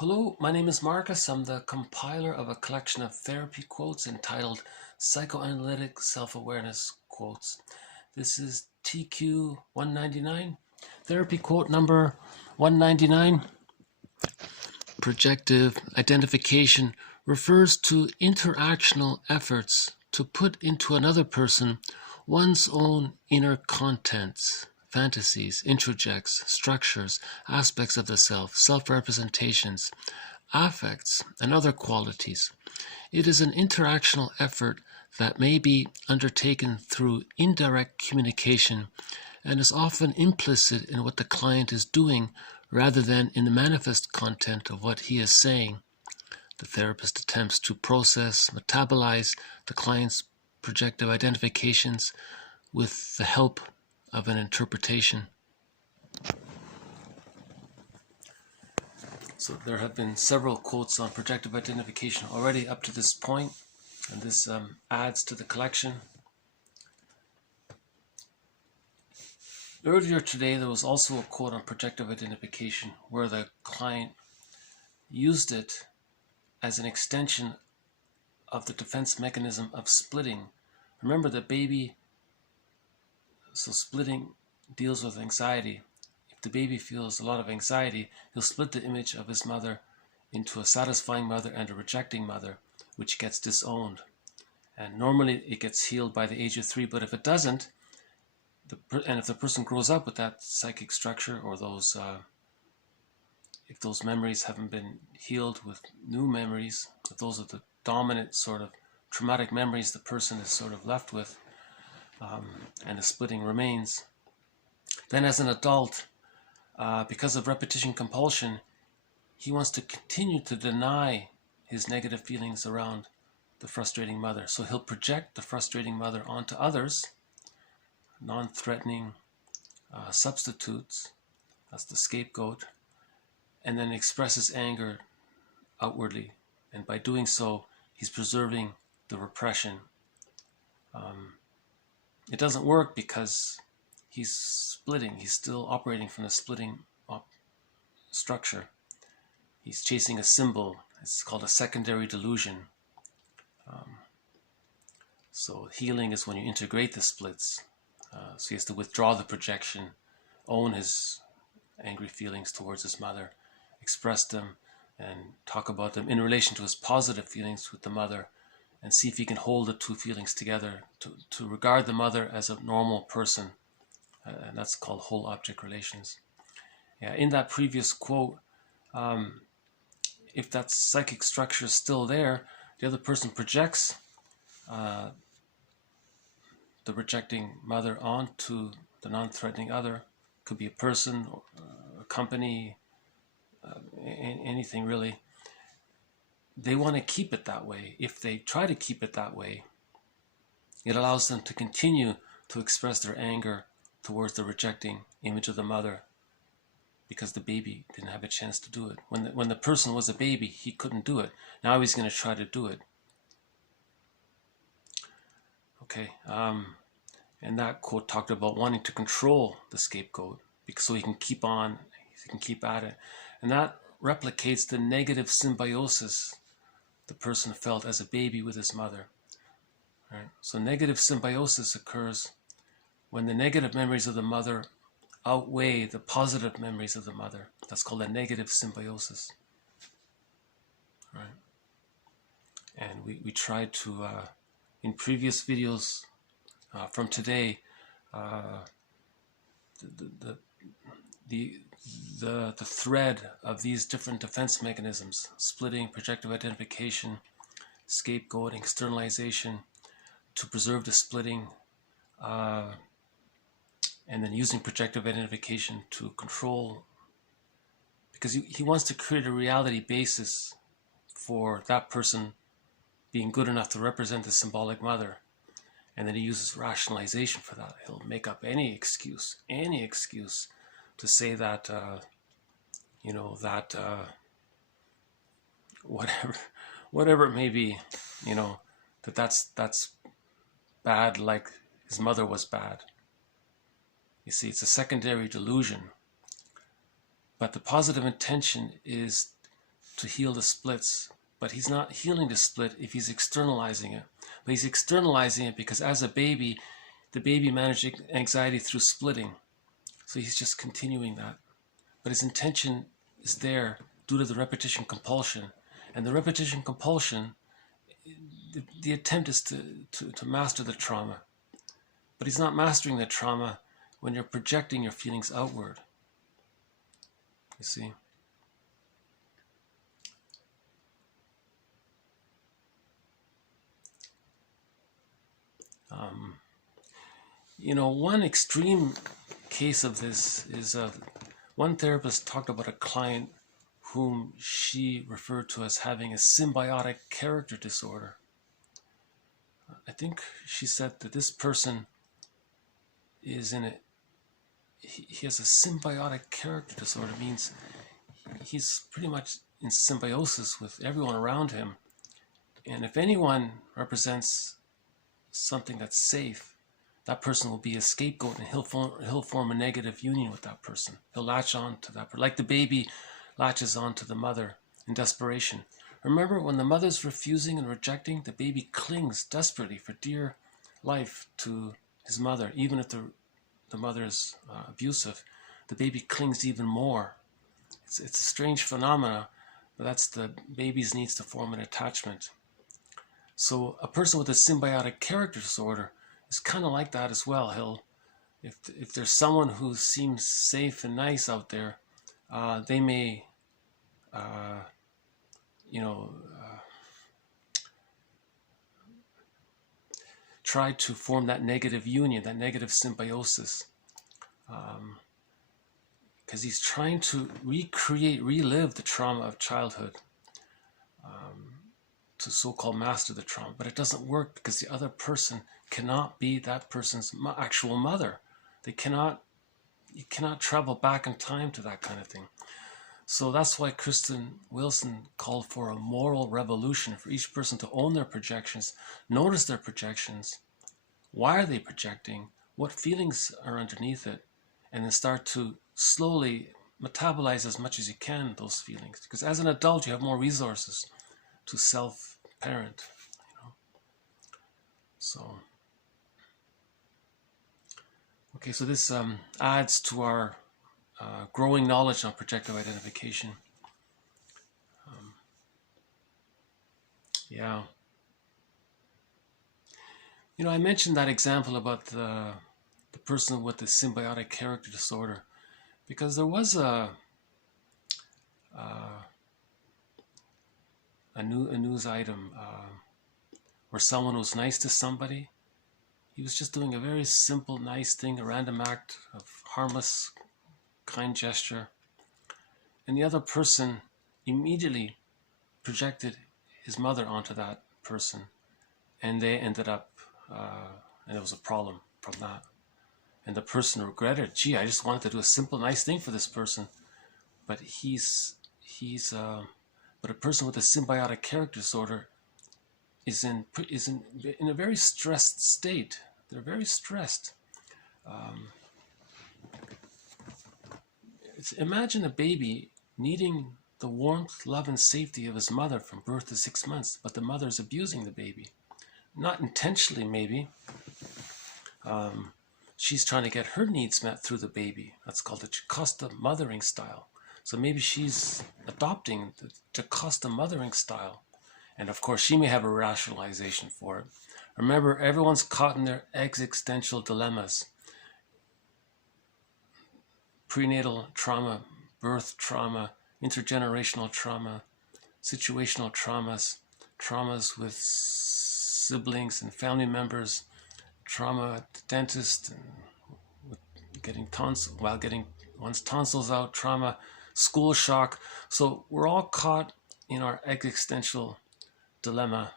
Hello, my name is Marcus. I'm the compiler of a collection of therapy quotes entitled Psychoanalytic Self-Awareness Quotes. This is TQ 199. Therapy quote number 199. Projective identification refers to interactional efforts to put into another person one's own inner contents, fantasies, introjects, structures, aspects of the self, self-representations, affects, and other qualities. It is an interactional effort that may be undertaken through indirect communication and is often implicit in what the client is doing rather than in the manifest content of what he is saying. The therapist attempts to process, metabolize the client's projective identifications with the help of an interpretation. So there have been several quotes on projective identification already up to this point, and this adds to the collection. Earlier today, there was also a quote on projective identification where the client used it as an extension of the defense mechanism of splitting. Remember the baby, so splitting deals with anxiety. If the baby feels a lot of anxiety, he'll split the image of his mother into a satisfying mother and a rejecting mother, which gets disowned. And normally it gets healed by the age of 3, but if it doesn't, and if the person grows up with that psychic structure, or those if those memories haven't been healed with new memories, if those are the dominant sort of traumatic memories the person is sort of left with, and the splitting remains, then as an adult, because of repetition compulsion, he wants to continue to deny his negative feelings around the frustrating mother. So he'll project the frustrating mother onto others, non-threatening substitutes, that's the scapegoat, and then expresses anger outwardly. And by doing so, he's preserving the repression. It doesn't work because he's splitting. He's still operating from the splitting structure. He's chasing a symbol. It's called a secondary delusion. So healing is when you integrate the splits. So he has to withdraw the projection, own his angry feelings towards his mother, express them, and talk about them in relation to his positive feelings with the mother, and see if he can hold the two feelings together, to regard the mother as a normal person. And that's called whole object relations. Yeah, in that previous quote, if that psychic structure is still there, the other person projects the rejecting mother onto the non-threatening other. Could be a person, or a company, anything really. They want to keep it that way. If they try to keep it that way, it allows them to continue to express their anger towards the rejecting image of the mother, because the baby didn't have a chance to do it. When the person was a baby, he couldn't do it. Now he's going to try to do it. Okay, and that quote talked about wanting to control the scapegoat, so he can keep on, he can keep at it. And that replicates the negative symbiosis the person felt as a baby with his mother. Right? So negative symbiosis occurs when the negative memories of the mother outweigh the positive memories of the mother. That's called a negative symbiosis. Right? And we tried to, in previous videos from today, the thread of these different defense mechanisms, splitting, projective identification, scapegoating, externalization, to preserve the splitting, and then using projective identification to control, because he wants to create a reality basis for that person being good enough to represent the symbolic mother. And then he uses rationalization for that. He'll make up any excuse to say that, whatever it may be, that's bad, like his mother was bad. You see, it's a secondary delusion. But the positive intention is to heal the splits, but he's not healing the split if he's externalizing it. But he's externalizing it because as a baby, the baby managed anxiety through splitting. So he's just continuing that. But his intention is there due to the repetition compulsion. And the repetition compulsion, the attempt is to master the trauma. But he's not mastering the trauma when you're projecting your feelings outward. You see? One extreme case of this is one therapist talked about a client whom she referred to as having a symbiotic character disorder. I think she said that this person is he has a symbiotic character disorder. It means he's pretty much in symbiosis with everyone around him. And if anyone represents something that's safe, that person will be a scapegoat, and he'll form a negative union with that person. He'll latch on to that person, like the baby latches on to the mother in desperation. Remember, when the mother's refusing and rejecting, the baby clings desperately for dear life to his mother. Even if the mother is abusive, the baby clings even more. It's a strange phenomena, but that's the baby's needs to form an attachment. So a person with a symbiotic character disorder is kind of like that as well. If there's someone who seems safe and nice out there, they may, try to form that negative union, that negative symbiosis, because he's trying to relive the trauma of childhood, to so-called master the trauma. But it doesn't work because the other person cannot be that person's actual mother. You cannot travel back in time to that kind of thing. So that's why Kristen Wilson called for a moral revolution, for each person to own their projections, notice their projections, why are they projecting, what feelings are underneath it, and then start to slowly metabolize as much as you can those feelings. Because as an adult, you have more resources to self-parent, So, okay, so this adds to our growing knowledge on projective identification. Yeah. I mentioned that example about the person with the symbiotic character disorder because there was a news item where someone was nice to somebody. He was just doing a very simple, nice thing, a random act of harmless, kind gesture. And the other person immediately projected his mother onto that person. And they ended up, and there was a problem from that. And the person regretted, gee, I just wanted to do a simple, nice thing for this person. But but a person with a symbiotic character disorder is in a very stressed state. They're very stressed. Imagine a baby needing the warmth, love, and safety of his mother from birth to 6 months, but the mother's abusing the baby. Not intentionally, maybe. She's trying to get her needs met through the baby. That's called the Jocasta mothering style. So maybe she's adopting the Jocasta mothering style. And of course, she may have a rationalization for it. Remember, everyone's caught in their existential dilemmas. Prenatal trauma, birth trauma, intergenerational trauma, situational traumas with siblings and family members, trauma at the dentist, and getting one's tonsils out, trauma, school shock. So we're all caught in our existential dilemma.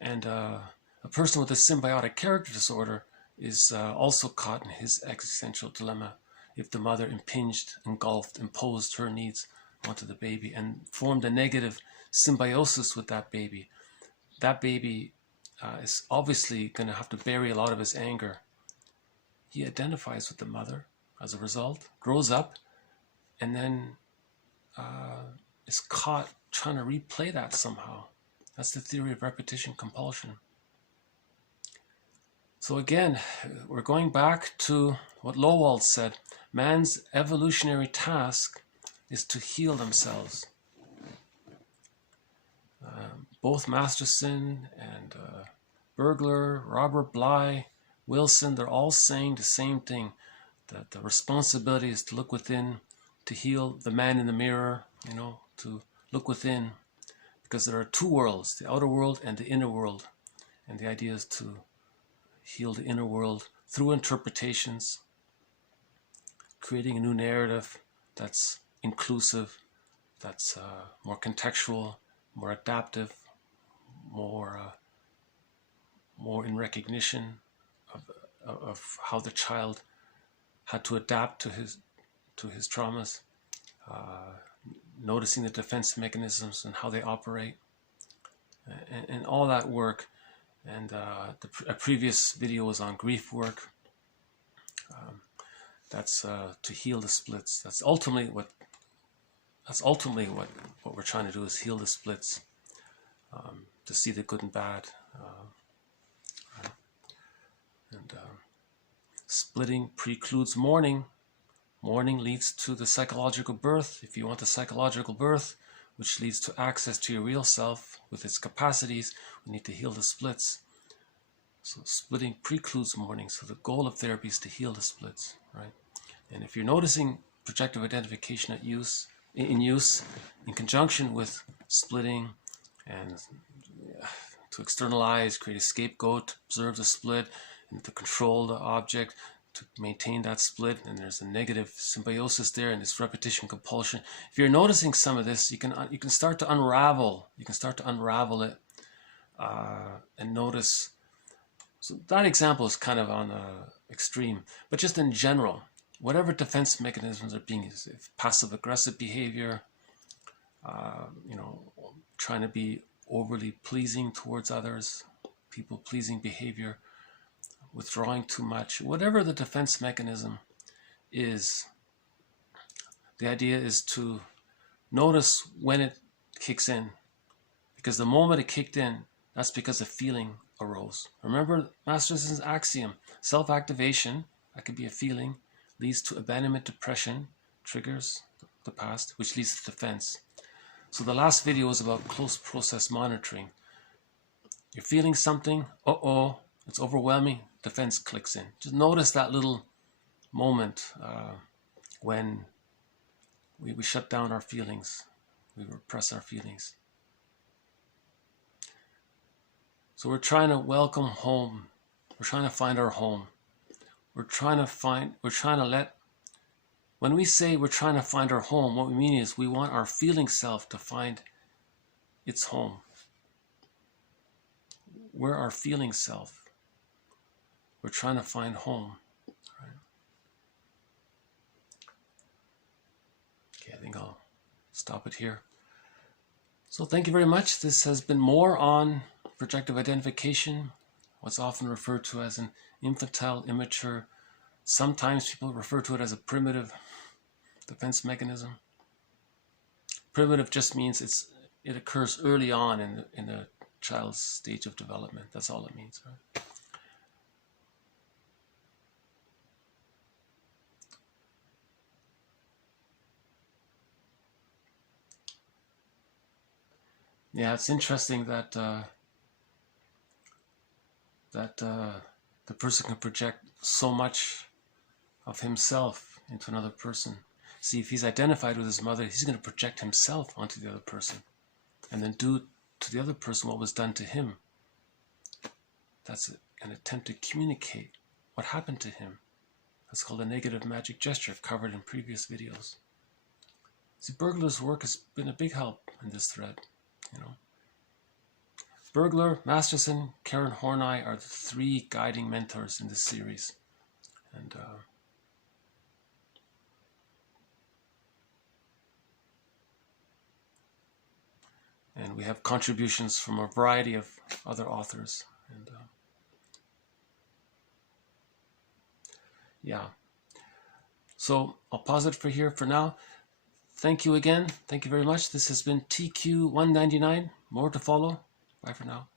And a person with a symbiotic character disorder is also caught in his existential dilemma if the mother imposed her needs onto the baby and formed a negative symbiosis with that baby. That baby is obviously going to have to bury a lot of his anger. He identifies with the mother as a result, grows up, and then is caught trying to replay that somehow. That's the theory of repetition compulsion. So again, we're going back to what Lowell said. Man's evolutionary task is to heal themselves. Both Masterson and Burglar, Robert Bly, Wilson, they're all saying the same thing, that the responsibility is to look within, to heal the man in the mirror, to look within, because there are two worlds, the outer world and the inner world. And the idea is to heal the inner world through interpretations, creating a new narrative that's inclusive, that's more contextual, more adaptive, more in recognition of how the child had to adapt to his traumas, noticing the defense mechanisms and how they operate, and all that work. And a previous video was on grief work. That's to heal the splits. That's ultimately what we're trying to do, is heal the splits, to see the good and bad. Splitting precludes mourning. Mourning leads to the psychological birth. If you want the psychological birth, which leads to access to your real self with its capacities, we need to heal the splits. So splitting precludes mourning. So the goal of therapy is to heal the splits, right? And if you're noticing projective identification in use in conjunction with splitting, and to externalize, create a scapegoat, observe the split, and to control the object, to maintain that split, and there's a negative symbiosis there, and this repetition compulsion. If you're noticing some of this, you can start to unravel. You can start to unravel it, and notice. So that example is kind of on the extreme, but just in general, whatever defense mechanisms are being used, if passive-aggressive behavior, trying to be overly pleasing towards others, people-pleasing behavior, withdrawing too much, whatever the defense mechanism is, the idea is to notice when it kicks in, because the moment it kicked in, that's because a feeling arose. Remember Masterson's axiom: self-activation, that could be a feeling, leads to abandonment, depression, triggers the past, which leads to defense. So the last video was about close process monitoring. You're feeling something, it's overwhelming, defense clicks in. Just notice that little moment when we shut down our feelings, we repress our feelings. So we're trying to welcome home. We're trying to find our home. When we say we're trying to find our home, what we mean is we want our feeling self to find its home. We're our feeling self. We're trying to find home. Right? Okay, I think I'll stop it here. So thank you very much. This has been more on projective identification, what's often referred to as an infantile, immature. Sometimes people refer to it as a primitive defense mechanism. Primitive just means it occurs early on in a child's stage of development. That's all it means, right? Yeah, it's interesting that the person can project so much of himself into another person. See, if he's identified with his mother, he's going to project himself onto the other person and then do to the other person what was done to him. That's an attempt to communicate what happened to him. That's called a negative magic gesture, covered in previous videos. See, Burglar's work has been a big help in this thread. Burglar, Masterson, Karen Horney are the three guiding mentors in this series. And we have contributions from a variety of other authors. Yeah. So I'll pause it for now. Thank you again. Thank you very much. This has been TQ 199. More to follow. Bye for now.